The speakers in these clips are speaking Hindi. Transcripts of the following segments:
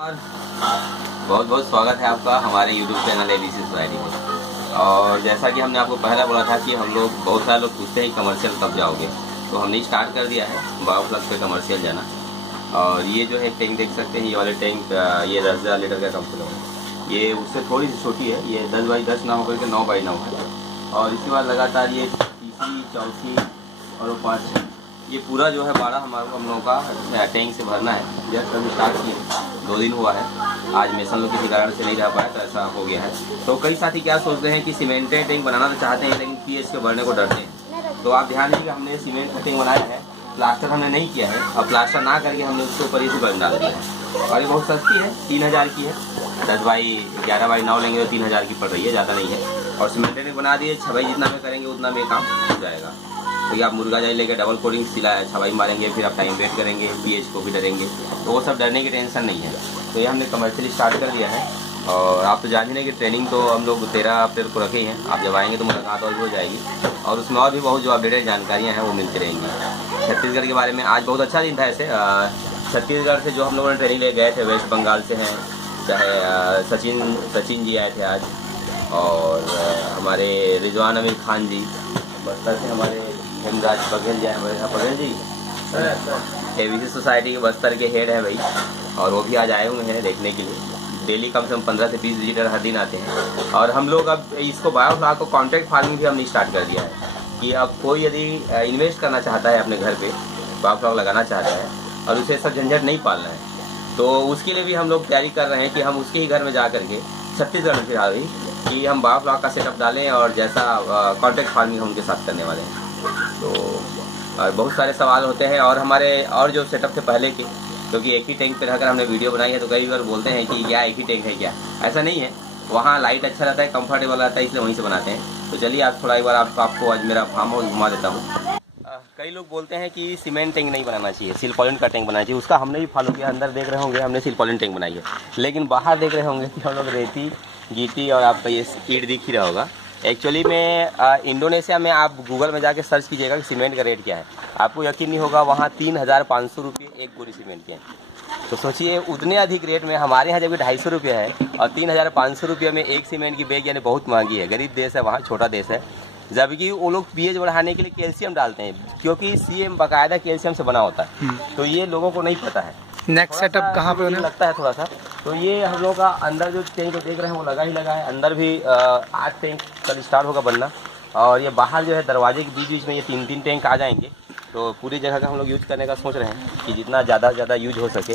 और बहुत बहुत स्वागत है आपका हमारे YouTube चैनल एबीसी सोसाइटी में। और जैसा कि हमने आपको पहले बोला था कि हम लोग बहुत सारे लोग पूछते हैं कमर्शियल कब जाओगे, तो हमने स्टार्ट कर दिया है बायोफ्लक्स पे कमर्शियल जाना। और ये जो है टैंक देख सकते हैं, ये वाले टैंक ये 10,000 लीटर का कम से कम, ये उससे थोड़ी सी छोटी है, ये 10 बाई 10 ना होकर के 9 बाई 9 है। और इसके बाद लगातार ये तीसरी चौथी और 5 ये पूरा जो है 12 हम लोगों का टैंक से भरना है। जस्ट अभी स्टार्ट किए, 2 दिन हुआ है। आज मेसन लोग किसी कारण से नहीं रह पाया तो ऐसा हो गया है। तो कई साथी क्या सोचते हैं कि सीमेंटेड टैंक बनाना तो चाहते हैं लेकिन पीएच के भरने को डरते हैं। तो आप ध्यान दीजिए, हमने सीमेंट का टैंक बनाया है, प्लास्टर हमने नहीं किया है। और प्लास्टर ना करके हमने उसके ऊपर इसी बन डाल दिया है। और ये बहुत सस्ती है, 3,000 की है। 10 बाई 11 बाई 9 लेंगे तो 3,000 की पड़ रही है, ज़्यादा नहीं है। और सीमेंटेड टैंक बना दिए, 6 बाई जितना में करेंगे उतना में काम हो जाएगा। तो आप मुर्गा जाए लेके डबल कोडिंग सिला है, 6 बाई मारेंगे, फिर आप टाइम वेट करेंगे, पीएच को भी डरेंगे, तो वो सब डरने की टेंशन नहीं है। तो ये हमने कमर्शियल स्टार्ट कर दिया है। और आप तो जान ही नहीं कि ट्रेनिंग तो हम लोग 13 अप्रैल को रखे हैं। आप जब आएंगे तो मुलाकात और भी हो जाएगी, और उसमें और भी बहुत जो अपडेटेड जानकारियाँ हैं वो मिलती रहेंगी। छत्तीसगढ़ के बारे में आज बहुत अच्छा दिन था। ऐसे छत्तीसगढ़ से जो हम लोगों ने ट्रेनिंग ले गए थे, वेस्ट बंगाल से हैं, चाहे सचिन जी आए थे आज, और हमारे रिजवान अमीर खान जी, बस्तर से हमारे हेमराज बघेल जी एबीसी सोसाइटी के बस्तर के हेड है भाई, और वो भी आज आए हुए हैं देखने के लिए। डेली कम से कम 15 से 20 विजिटर हर दिन आते हैं। और हम लोग अब इसको बायोफ्लॉक को कॉन्ट्रैक्ट फार्मिंग भी हमने स्टार्ट कर दिया है कि अब कोई यदि इन्वेस्ट करना चाहता है अपने घर पे, बायोफ्लॉक लगाना चाहता है और उसे सब झंझट नहीं पालना है, तो उसके लिए भी हम लोग तैयारी कर रहे हैं कि हम उसके ही घर में जा करके छत्तीसगढ़ में फिलहाल ही कि हम बायोफ्लॉक का सेटअप डालें और जैसा कॉन्ट्रैक्ट फार्मिंग हम उनके साथ करने वाले हैं। तो बहुत सारे सवाल होते हैं और हमारे और जो सेटअप थे पहले के, क्योंकि एक ही टैंक पर रहकर हमने वीडियो बनाई है तो कई बार बोलते हैं कि क्या एक ही टैंक है क्या, ऐसा नहीं है। वहाँ लाइट अच्छा रहता है, कंफर्टेबल रहता है, इसलिए वहीं से बनाते हैं। तो चलिए आज थोड़ा एक बार आपको आज मेरा फार्म हाउस घुमा देता हूँ। कई लोग बोलते हैं कि सीमेंट टैंक नहीं बनाना चाहिए, सिलपॉलिन का टैंक बनाना चाहिए। उसका हमने भी फॉलो किया। अंदर देख रहे होंगे हमने सिलपॉलिन टैंक बनाई है, लेकिन बाहर देख रहे होंगे कि हम लोग रेती गीटी और आपका ये ईंट दिख ही रहा होगा। एक्चुअली में इंडोनेशिया में आप गूगल में जाके सर्च कीजिएगा कि सीमेंट का रेट क्या है, आपको यकीन नहीं होगा। वहाँ 3,500 रुपये एक बोरी सीमेंट के हैं। तो सोचिए उतने अधिक रेट में हमारे यहाँ जब 250 रुपये है और 3,500 रुपये में एक सीमेंट की बैग, यानी बहुत महंगी है। गरीब देश है वहाँ, छोटा देश है। जबकि वो लोग पीएच बढ़ाने के लिए कैल्शियम डालते हैं, क्योंकि सीएम बाकायदा कैल्शियम से बना होता है। तो ये लोगों को नहीं पता है। नेक्स्ट सेटअप कहाँ पे होने लगता है थोड़ा सा। तो ये हम लोग का अंदर जो टैंक देख रहे हैं वो लगा ही लगा है। अंदर भी 8 टैंक कल स्टार्ट होगा बनना। और ये बाहर जो है दरवाजे के बीच बीच में ये 3-3 टैंक आ जाएंगे। तो पूरी जगह का हम लोग यूज करने का सोच रहे हैं कि जितना ज़्यादा यूज हो सके।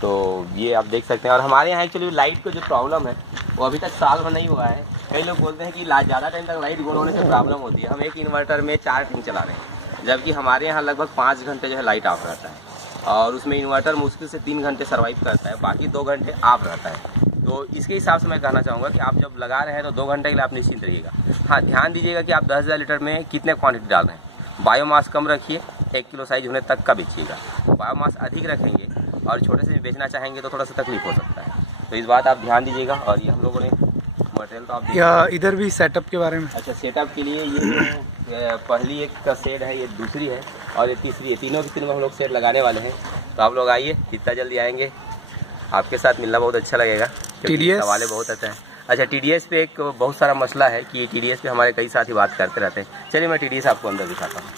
तो ये आप देख सकते हैं। और हमारे यहाँ एक्चुअली लाइट का जो प्रॉब्लम है वो अभी तक साल भर नहीं हुआ है। कई लोग बोलते हैं कि ज़्यादा टाइम तक लाइट गोल होने से प्रॉब्लम होती है। हम एक इन्वर्टर में 4 टैंक चला रहे हैं, जबकि हमारे यहाँ लगभग 5 घंटे जो है लाइट ऑफ रहता है। और उसमें इन्वर्टर मुश्किल से 3 घंटे सर्वाइव करता है, बाकी 2 घंटे ऑफ रहता है। तो इसके हिसाब से मैं कहना चाहूँगा कि आप जब लगा रहे हैं तो 2 घंटे के लिए आप निश्चिंत रहिएगा। हाँ, ध्यान दीजिएगा कि आप 10,000 लीटर में कितने क्वांटिटी डाल रहे हैं। बायोमास कम रखिए, 1 किलो साइज होने तक का बेचिएगा। बायोमास अधिक रखेंगे और छोटे से भी बेचना चाहेंगे तो थोड़ा सा तकलीफ हो सकता है। तो इस बात आप ध्यान दीजिएगा। और ये हम लोगों ने मटेरियल तो आप इधर भी सेटअप के बारे में। अच्छा, सेटअप के लिए ये पहली एक का सेट है, ये दूसरी है और ये तीसरी है। तीनों की तीनों हम लोग सेट लगाने वाले हैं। तो आप लोग आइए, जितना जल्दी आएंगे आपके साथ मिलना बहुत अच्छा लगेगा। TDS सवाल बहुत आते हैं। अच्छा, TDS पे एक बहुत सारा मसला है कि TDS पे हमारे कई साथी बात करते रहते हैं। चलिए मैं TDS आपको अंदर दिखाता हूँ।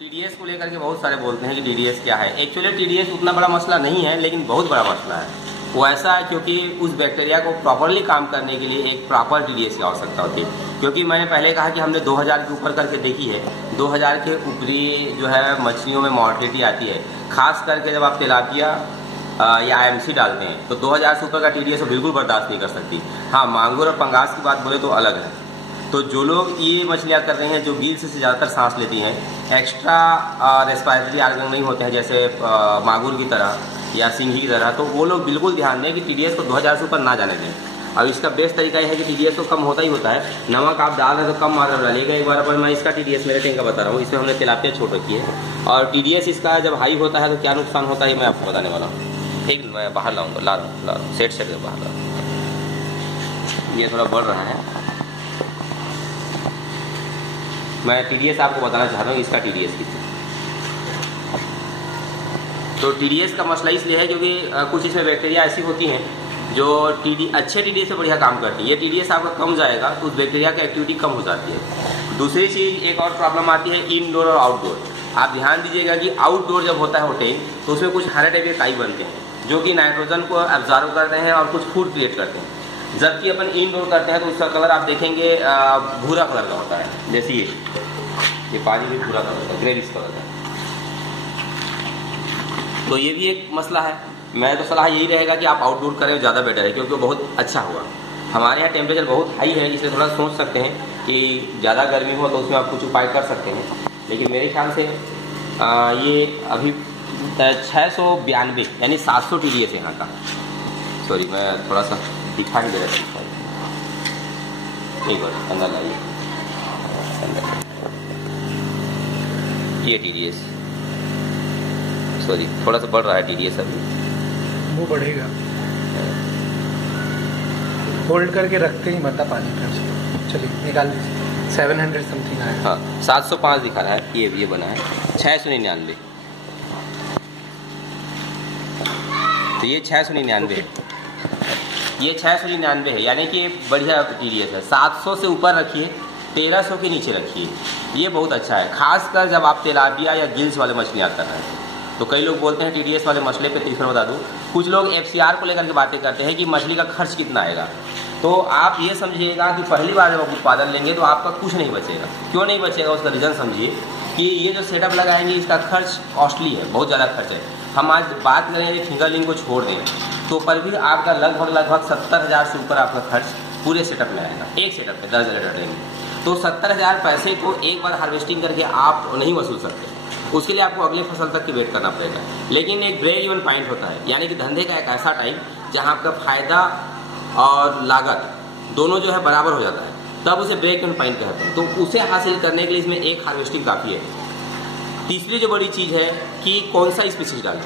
TDS को लेकर के बहुत सारे बोलते हैं कि TDS क्या है। एक्चुअली TDS उतना बड़ा मसला नहीं है, लेकिन बहुत बड़ा मसला है। वो ऐसा है क्योंकि उस बैक्टीरिया को प्रॉपरली काम करने के लिए एक प्रॉपर TDS की आवश्यकता होती है। क्योंकि मैंने पहले कहा कि हमने 2,000 के ऊपर करके देखी है। 2,000 के ऊपरी जो है मछलियों में मॉर्टेलिटी आती है, खास करके जब आप तिलापिया या IMC डालते हैं तो 2,000 से ऊपर का TDS वो बिल्कुल बर्दाश्त नहीं कर सकती। हाँ, मांगुर और पंगास की बात बोले तो अलग है। तो जो लोग ये मछलियाँ कर रहे हैं जो गिल्स से ज़्यादातर सांस लेती हैं, एक्स्ट्रा रेस्पिरेटरी ऑर्गन नहीं होते हैं जैसे मांगुर की तरह या सिंघी की तरह, तो वो लोग बिल्कुल ध्यान दें कि TDS को 2,000 से ऊपर ना जाने दें। अब इसका बेस्ट तरीका यह है कि TDS तो कम होता ही होता है। नमक आप डाल रहे हैं तो कम मात्रा डालिएगा एक बार। पर मैं इसका TDS मेरे टैंक का बता रहा हूँ, इसमें हमने तिलापिया छोड़ रखी है। और TDS इसका जब हाई होता है तो क्या नुकसान होता है मैं आपको बताने वाला हूँ। ठीक, मैं बाहर लाऊंगा, ला रहा हूँ सेट के बाहर ला रहा हूँ। ये थोड़ा बढ़ रहा है। मैं TDS आपको बताना चाह रहा हूँ, इसका TDS कितना। तो TDS का मसला इसलिए है क्योंकि कुछ इसमें बैक्टीरिया ऐसी होती हैं जो अच्छे TDS से बढ़िया काम करती है। ये TDS आपका कम जाएगा तो उस बैक्टीरिया की एक्टिविटी कम हो जाती है। दूसरी चीज़ एक और प्रॉब्लम आती है इनडोर और आउटडोर। आप ध्यान दीजिएगा कि आउटडोर जब होता है होटेल तो उसमें कुछ हरे टाइप के काई बनते हैं जो कि नाइट्रोजन को एब्जॉर्व करते हैं और कुछ फूड क्रिएट करते हैं। जबकि अपन इनडोर करते हैं तो उसका कलर आप देखेंगे भूरा कलर का होता है। जैसे ये पानी भी भूरा कलर का, ग्रेविश कलर का। तो ये भी एक मसला है। मैं तो सलाह यही रहेगा कि आप आउटडोर करें, ज़्यादा बेटर है क्योंकि बहुत अच्छा हुआ। हमारे यहाँ टेम्परेचर बहुत हाई है, इसलिए थोड़ा सोच सकते हैं कि ज़्यादा गर्मी हो तो उसमें आप कुछ उपाय कर सकते हैं। लेकिन मेरे ख्याल से ये अभी 692 यानी 700 TDS है यहाँ का। सॉरी, मैं थोड़ा सा दिखा ही दे रहा था। एक बार अंदर लाइए, ये TDS, सॉरी थोड़ा सा बढ़ रहा है TDS अभी। वो बढ़ेगा, होल्ड करके रखते ही मरता पानी फिर से। चलिए निकाल दीजिए। 700 समथिंग आया। हाँ 705 दिखा रहा है। ये बना है 699। तो ये 699 है, ये 699 है, यानी कि बढ़िया TDS है। 700 से ऊपर रखिए, 1300 के नीचे रखिए, ये बहुत अच्छा है। खासकर जब आप तेलापिया या गिल्स वाले मछलियाँ कर रहे हैं। तो कई लोग बोलते हैं TDS वाले मसले पे तीसरा बता दूं, कुछ लोग FCR को लेकर के बातें करते हैं कि मछली का खर्च कितना आएगा। तो आप ये समझिएगा कि पहली बार जब आप उत्पादन लेंगे तो आपका कुछ नहीं बचेगा। क्यों नहीं बचेगा उसका रीज़न समझिए कि ये जो सेटअप लगाएंगे इसका खर्च कॉस्टली है, बहुत ज़्यादा खर्च है। हम आज बात करेंगे फिंगरलिंग को छोड़ दें तो पर भी आपका लगभग 70,000 से ऊपर आपका खर्च पूरे सेटअप में आएगा। एक सेटअप में 10 लीटर लेंगे तो 70,000 पैसे को एक बार हार्वेस्टिंग करके आप नहीं वसूल सकते। उसके लिए आपको अगले फसल तक की वेट करना पड़ेगा। लेकिन एक ब्रेक इवन पॉइंट होता है, यानी कि धंधे का एक ऐसा टाइम जहां आपका फायदा और लागत दोनों जो है बराबर हो जाता है, तब उसे ब्रेक इवन पॉइंट कहते हैं। तो उसे हासिल करने के लिए इसमें एक हार्वेस्टिंग काफ़ी है। तीसरी जो बड़ी चीज़ है कि कौन सा स्पीसीज डालें,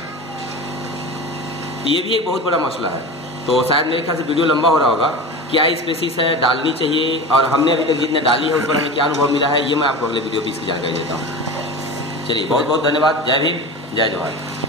ये भी एक बहुत बड़ा मसला है। तो शायद मेरे ख्याल से वीडियो लंबा हो रहा होगा, क्या स्पीसीज है डालनी चाहिए और हमने अभी तक जितने डाली है उस पर हमें क्या अनुभव मिला है, ये मैं आपको अगले वीडियो भी इसकी जानकारी देता हूँ। चलिए बहुत बहुत धन्यवाद। जय भीम, जय जवाहर।